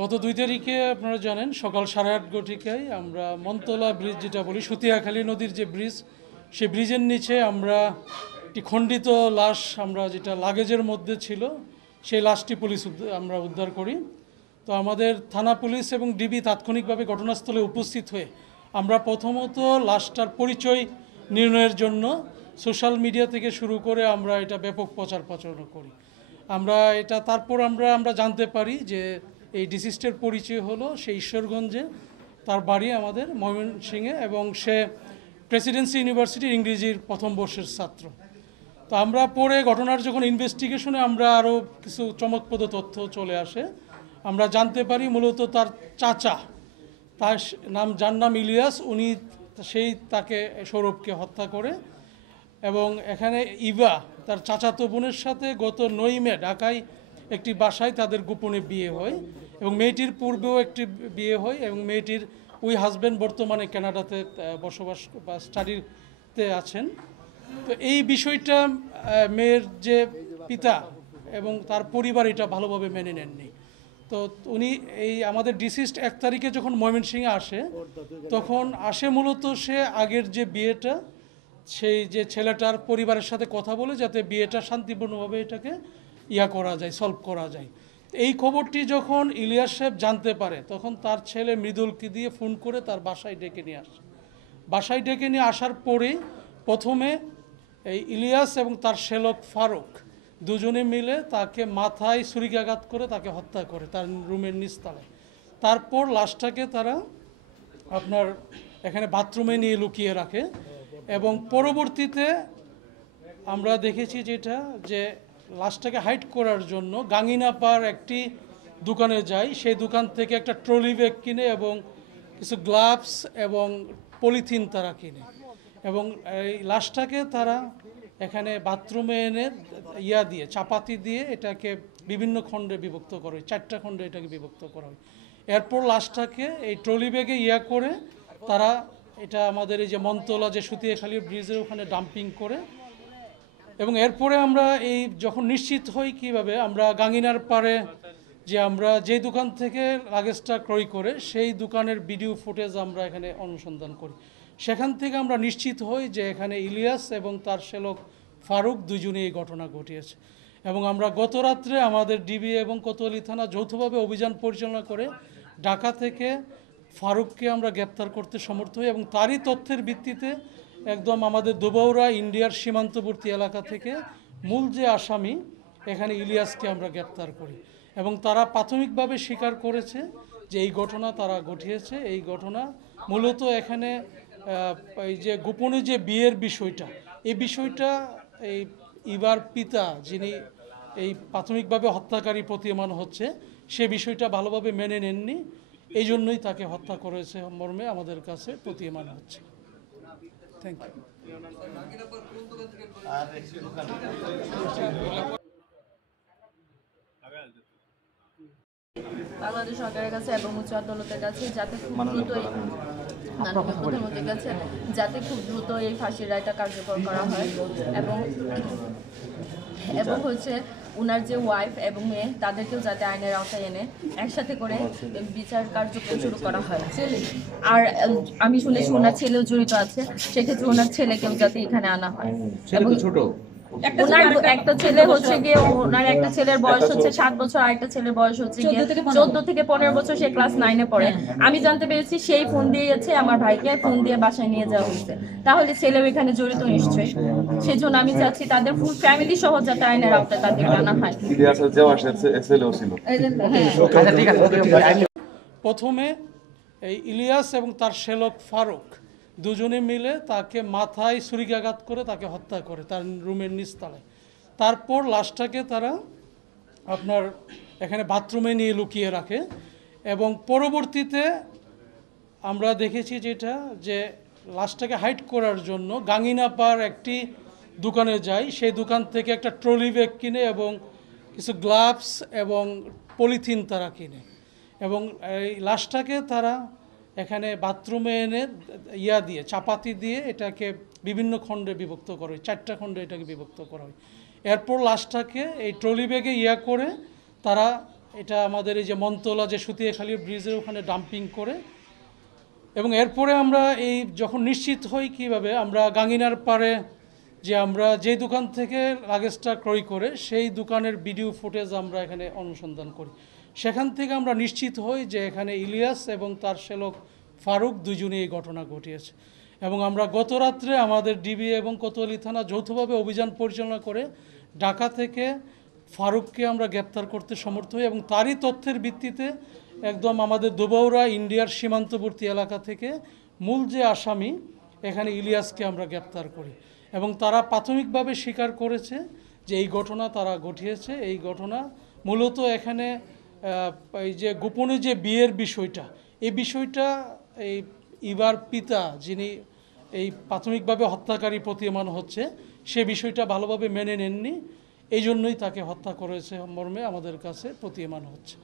গত 2 তারিখে আপনারা জানেন সকাল 8:30 ঘটিকায় আমরা মনতলা ব্রিজ যেটা বলি সুতিয়াখালী নদীর যে ব্রিজ সেই ব্রিজের নিচে আমরা একটি খণ্ডিত লাশ আমরা যেটা লাগেজের মধ্যে ছিল সেই লাশটি আমরা উদ্ধার করি। তো আমাদের থানা পুলিশ এবং ডিবি তাৎক্ষণিকভাবে ঘটনাস্থলে উপস্থিত হয়ে আমরা প্রথমত লাশটার পরিচয় নির্ণয়ের জন্য সোশ্যাল মিডিয়া থেকে শুরু করে আমরা এটা ব্যাপক প্রচারণা করি। তারপর আমরা জানতে পারি যে এই ডিসিস্টের পরিচয় হলো সে ঈশ্বরগঞ্জে, তার বাড়ি আমাদের ময়মনসিংহে এবং সে প্রেসিডেন্সি ইউনিভার্সিটির ইংরেজির প্রথম বর্ষের ছাত্র। তো আমরা পরে ঘটনার যখন ইনভেস্টিগেশনে আমরা আরও কিছু চমকপ্রদ তথ্য চলে আসে, আমরা জানতে পারি মূলত তার চাচা, যার নাম ইলিয়াস, উনি তাকে সৌরভকে হত্যা করে এবং এখানে ইভা তার চাচাতো বোনের সাথে গত 9 মে ঢাকায় একটি বাসায় তাদের গোপনে বিয়ে হয় এবং মেয়েটির পূর্বেও একটি বিয়ে হয় এবং মেয়েটির ওই হাজব্যান্ড বর্তমানে কানাডাতে বসবাস বা স্টাডিতে আছেন। তো এই বিষয়টা মেয়ের যে পিতা এবং তার পরিবার এটা ভালোভাবে মেনে নেননি। তো উনি আমাদের ডিসিস্ট 1 তারিখে যখন ময়মনসিংহে আসে তখন মূলত সে আগের যে বিয়েটা সেই যে ছেলেটার পরিবারের সাথে কথা বলে যাতে বিয়েটা শান্তিপূর্ণভাবে এটাকে সলভ করা যায়। এই খবরটি যখন ইলিয়াস সাহেব জানতে পারে তখন তার ছেলে মৃদুলকে দিয়ে ফোন করে তার বাসায় ডেকে নিয়ে আসে। বাসায় ডেকে নিয়ে আসার পরে প্রথমে এই ইলিয়াস এবং তার শ্যালক ফারুক দুজনে মিলে তাকে মাথায় ছুরিকাঘাত করে তাকে হত্যা করে তার রুমের নিচতলায়। তারপর লাশটাকে তারা আপনার এখানে বাথরুমে নিয়ে লুকিয়ে রাখে এবং পরবর্তীতে আমরা দেখেছি যেটা যে লাশটাকে হাইড করার জন্য গাঙ্গিনাপাড় একটি দোকানে যায়, সেই দোকান থেকে একটা ট্রলি ব্যাগ কিনে এবং কিছু গ্লাভস এবং পলিথিন তারা কিনে এবং এই লাশটাকে তারা এখানে বাথরুমে এনে চাপাতি দিয়ে এটাকে বিভিন্ন খণ্ডে বিভক্ত করা হয়, 4টা খণ্ডে এটাকে বিভক্ত করা হয়। এরপর লাশটাকে এই ট্রলি ব্যাগে করে তারা এটা আমাদের এই যে মনতলা যে সুতিয়াখালীর ব্রিজের ওখানে ডাম্পিং করে এবং এরপরে আমরা যখন নিশ্চিত হই কিভাবে আমরা গাঙ্গিনার পাড়ে আমরা যে দোকান থেকে লাগেজটা ক্রয় করে সেই দোকানের ভিডিও ফুটেজ আমরা এখানে অনুসন্ধান করি। সেখান থেকে আমরা নিশ্চিত হই যে এখানে ইলিয়াস এবং তার শ্যালক ফারুক দুজনেই এই ঘটনা ঘটিয়েছে এবং আমরা গত রাত্রে আমাদের ডিবি এবং কোতোয়ালি থানা যৌথভাবে অভিযান পরিচালনা করে ঢাকা থেকে ফারুককে আমরা গ্রেপ্তার করতে সমর্থ হই এবং তারই তথ্যের ভিত্তিতে একদম আমাদের দুবাউরা ইন্ডিয়ার সীমান্তবর্তী এলাকা থেকে মূল যে আসামি এখানে ইলিয়াসকে আমরা গ্রেপ্তার করি এবং তারা প্রাথমিকভাবে স্বীকার করেছে যে এই ঘটনা তারা ঘটিয়েছে। এই ঘটনা মূলত এখানে এই যে গোপনে যে বিয়ের বিষয়টা, এই বিষয়টা এই ইভার পিতা যিনি এই প্রাথমিকভাবে হত্যাকারী প্রতীয়মান হচ্ছে সে বিষয়টা ভালোভাবে মেনে নেননি, এই জন্যই তাকে হত্যা করেছে মর্মে আমাদের কাছে প্রতীয়মান হচ্ছে। Thank you. বাংলাদেশ সরকারের কাছে এবং উচ্চ আদালতের কাছে যাতে খুব দ্রুত প্রধানমন্ত্রীর কাছে যাতে খুব দ্রুত এই ফাঁসির রায়টা কার্যকর করা হয় এবং হচ্ছে উনার যে ওয়াইফ এবং মেয়ে তাদেরকেও যাতে আইনের আওতায় এনে একসাথে করে বিচার কার্যক্রম শুরু করা হয়। আর আমি শুনেছি ওনার ছেলেও জড়িত আছে, সেক্ষেত্রে ওনার ছেলেকেও যাতে এখানে আনা হয়। এবং ওনার একটা ছেলে হচ্ছে গিয়ে ওনার একটা ছেলের বয়স হচ্ছে 7 বছর, আর একটা ছেলের বয়স হচ্ছে গিয়ে 14 থেকে 15 বছর, সে ক্লাস 9-এ পড়ে। আমি জানতে পেরেছি সেই ফোন দিয়েছে আমার ভাইকে, ফোন দিয়ে বাসায় নিয়ে যাওয়া হয়েছে। তাহলে ছেলেও এখানে জড়িত নিশ্চয়ই, সেজন্য আমি চাচ্ছি তাদের ফুল ফ্যামিলি সহ যাতে আইনের আওতায় তাদের আনা হয়। প্রথমে এই ইলিয়াস এবং তার শ্যালক ফারুক দুজনে মিলে তাকে মাথায় ছুরিকাঘাত করে তাকে হত্যা করে তার রুমের নিচতলায়। তারপর লাশটাকে তারা আপনার এখানে বাথরুমে নিয়ে লুকিয়ে রাখে এবং পরবর্তীতে আমরা দেখেছি যেটা যে লাশটাকে হাইড করার জন্য গাঙ্গিনাপাড় একটি দোকানে যায়, সেই দোকান থেকে একটা ট্রলি ব্যাগ কিনে এবং কিছু গ্লাভস এবং পলিথিন তারা কিনে এবং এই লাশটাকে তারা এখানে বাথরুমে এনে চাপাতি দিয়ে এটাকে বিভিন্ন খণ্ডে বিভক্ত করা হয়, 4টা খণ্ডে এটাকে বিভক্ত করা হয়। এরপর লাশটাকে এই ট্রলি ব্যাগে করে তারা এটা আমাদের এই যে মনতলা যে সুতিয়াখালী ব্রিজের ওখানে ডাম্পিং করে, এবং এরপরে আমরা এই যখন নিশ্চিত হই কিভাবে আমরা গাঙ্গিনার পাড়ে যে আমরা যে দোকান থেকে লাগেজটা ক্রয় করে সেই দোকানের ভিডিও ফুটেজ আমরা এখানে অনুসন্ধান করি। সেখান থেকে আমরা নিশ্চিত হই যে এখানে ইলিয়াস এবং তার শ্যালক ফারুক দুজনেই এই ঘটনা ঘটিয়েছে। এবং আমরা গত রাত্রে আমাদের ডিবি এবং কোতোয়ালি থানা যৌথভাবে অভিযান পরিচালনা করে ঢাকা থেকে ফারুককে আমরা গ্রেপ্তার করতে সমর্থ হই, এবং তারই তথ্যের ভিত্তিতে একদম আমাদের দুবাউরা ইন্ডিয়ার সীমান্তবর্তী এলাকা থেকে মূল যে আসামি এখানে ইলিয়াসকে আমরা গ্রেপ্তার করি। এবং তারা প্রাথমিকভাবে স্বীকার করেছে যে এই ঘটনা তারা ঘটিয়েছে। এই ঘটনা মূলত এখানে এই যে গোপনে যে বিয়ের বিষয়টা, এই বিষয়টা এই ইভার পিতা যিনি এই প্রাথমিকভাবে হত্যাকারী প্রতীয়মান হচ্ছে সে বিষয়টা ভালোভাবে মেনে নেননি, এই জন্যই তাকে হত্যা করেছে মর্মে আমাদের কাছে প্রতীয়মান হচ্ছে।